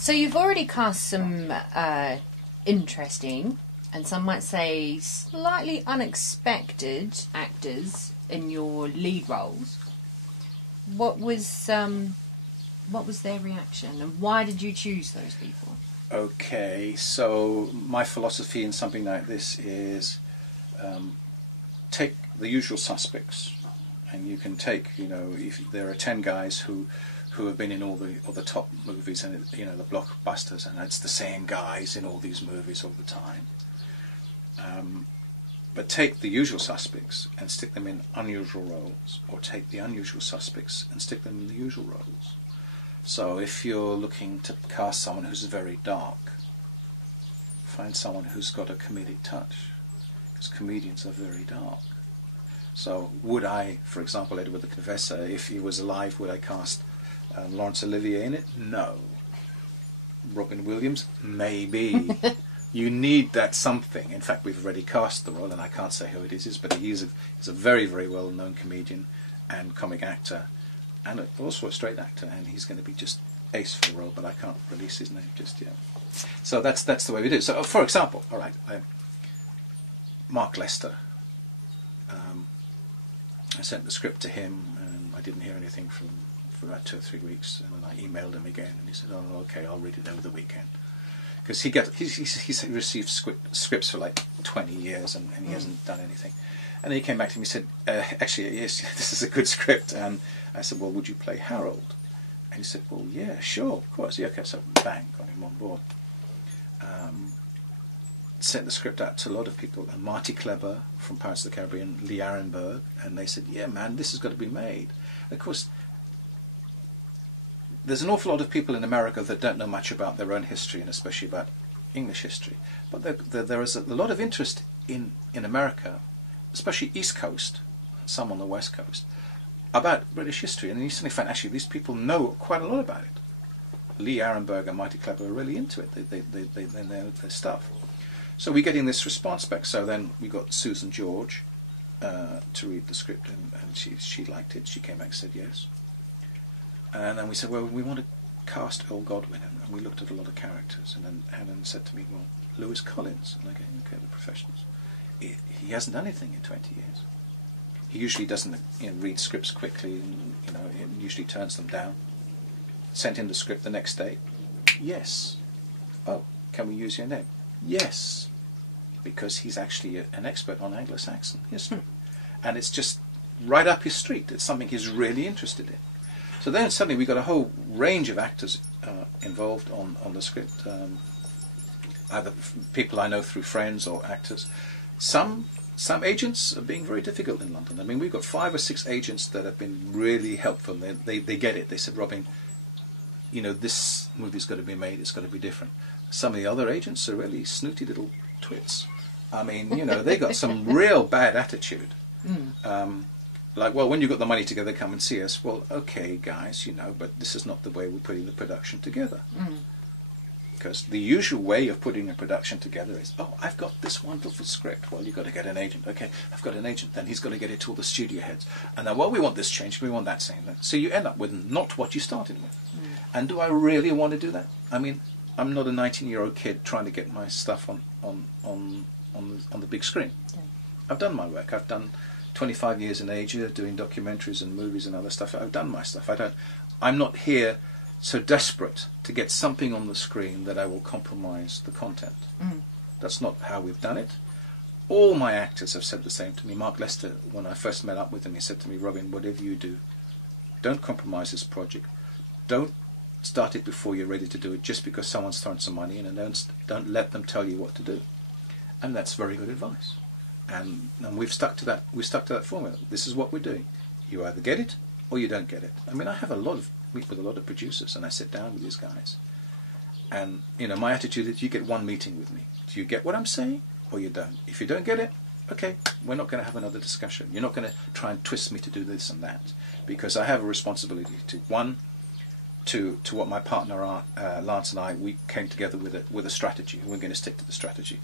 So you've already cast some interesting, and some might say slightly unexpected actors in your lead roles. What was their reaction, and why did you choose those people? Okay, so my philosophy in something like this is take the usual suspects, and you can take, if there are 10 guys who have been in all the top movies and the blockbusters, and it's the same guys in all these movies all the time. But take the usual suspects and stick them in unusual roles, or take the unusual suspects and stick them in the usual roles. So if you're looking to cast someone who's very dark, find someone who's got a comedic touch, because comedians are very dark. So would I, for example, Edward the Confessor, if he was alive, would I cast Laurence Olivier in it? No. Robin Williams? Maybe. You need that something. In fact, we've already cast the role, and I can't say who it is, but he's a very, very well-known comedian and comic actor, and also a straight actor, and he's going to be just ace for the role, but I can't release his name just yet. So that's the way we do it. So, for example, all right, Mark Lester. I sent the script to him, and I didn't hear anything for about 2 or 3 weeks, and then I emailed him again, and he said, "Oh, okay, I'll read it over the weekend." Because he's received scripts for like 20 years, and he hasn't done anything. And he came back to me and said, "Actually, yes, this is a good script." And I said, "Well, would you play Harold?" And he said, "Well, yeah, sure, of course." Yeah, okay, so bang, got him on board. Sent the script out to a lot of people, and Marty Kleber from Pirates of the Caribbean, Lee Arenberg, and they said, "Yeah, man, this has got to be made." And of course, there's an awful lot of people in America that don't know much about their own history, and especially about English history. But there is a lot of interest in America, especially East Coast, some on the West Coast, about British history. And you suddenly find, actually, these people know quite a lot about it. Lee Arenberg and Marty Kleber are really into it. They know their stuff. So we're getting this response back. So then we got Susan George to read the script, and she liked it. She came back and said yes. And then we said, well, we want to cast Earl Godwin, and we looked at a lot of characters, and then Helen said to me, well, Lewis Collins. And I go, okay, the professionals. He hasn't done anything in 20 years. He usually doesn't read scripts quickly, and he usually turns them down. Sent him the script the next day. Yes. Oh, can we use your name? Yes. Because he's actually an expert on Anglo-Saxon history. And it's just right up his street. It's something he's really interested in. So then suddenly we got a whole range of actors involved on the script, either people I know through friends or actors. Some agents are being very difficult in London. I mean, we've got 5 or 6 agents that have been really helpful. They get it. They said, "Robin, this movie's got to be made. It's got to be different." Some of the other agents are really snooty little twits. I mean, they got some real bad attitude. Like, well, when you've got the money together, come and see us. Well, okay, guys, but this is not the way we're putting the production together. Because the usual way of putting a production together is, oh, I've got this wonderful script. Well, you've got to get an agent. Okay, I've got an agent. Then he's got to get it to all the studio heads. And then, well, we want this changed, we want that saying that. So you end up with not what you started with. And do I really want to do that? I mean, I'm not a 19-year-old kid trying to get my stuff on the big screen. Yeah. I've done my work. I've done 25 years in Asia doing documentaries and movies and other stuff. I've done my stuff. I'm not here so desperate to get something on the screen that I will compromise the content. That's not how we've done it. All my actors have said the same to me. Mark Lester, when I first met up with him, he said to me, "Robin, whatever you do, don't compromise this project. Don't start it before you're ready to do it just because someone's thrown some money in, and don't let them tell you what to do." And that's very good advice. And we've stuck to that. We stuck to that formula. This is what we're doing. You either get it or you don't get it. I mean, I have meet with a lot of producers, and I sit down with these guys. And my attitude is, you get one meeting with me. Do you get what I'm saying, or you don't? If you don't get it, okay, we're not going to have another discussion. You're not going to try and twist me to do this and that, because I have a responsibility to what my partner Lance and I, we came together with a strategy, and we're going to stick to the strategy.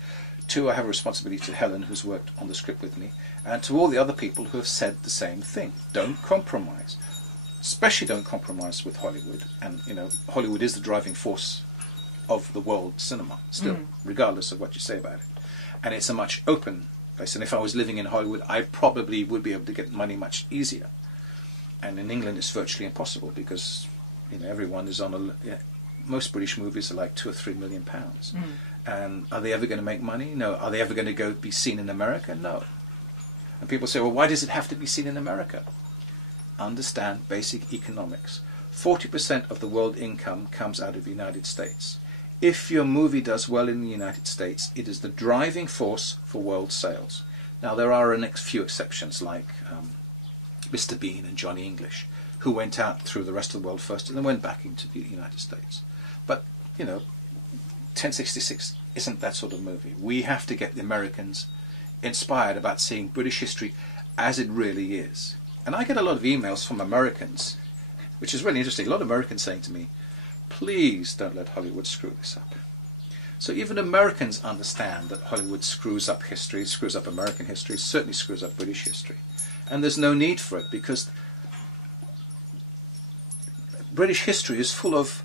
2, I have a responsibility to Helen, who's worked on the script with me, and to all the other people who have said the same thing. Don't compromise. Especially don't compromise with Hollywood. And, Hollywood is the driving force of the world cinema, still, regardless of what you say about it. And it's a much open place. And if I was living in Hollywood, I probably would be able to get money much easier. And in England, it's virtually impossible because, you know, everyone is on a... Yeah, most British movies are like £2 or £3 million. And are they ever going to make money? No. Are they ever going to go be seen in America? No. And people say, well, why does it have to be seen in America? Understand basic economics. 40% of the world income comes out of the United States. If your movie does well in the United States, it is the driving force for world sales. Now, there are a few exceptions, like Mr. Bean and Johnny English, who went out through the rest of the world first and then went back into the United States. But, you know, 1066 isn't that sort of movie. We have to get the Americans inspired about seeing British history as it really is. And I get a lot of emails from Americans, which is really interesting. A lot of Americans saying to me, please don't let Hollywood screw this up. So even Americans understand that Hollywood screws up history, screws up American history, certainly screws up British history. And there's no need for it because British history is full of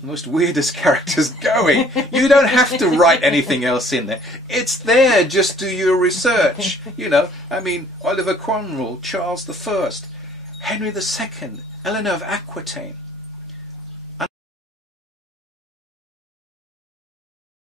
the most weirdest characters going. You don't have to write anything else in there. It's there, just do your research. You know, I mean, Oliver Cromwell, Charles I, Henry II, Eleanor of Aquitaine.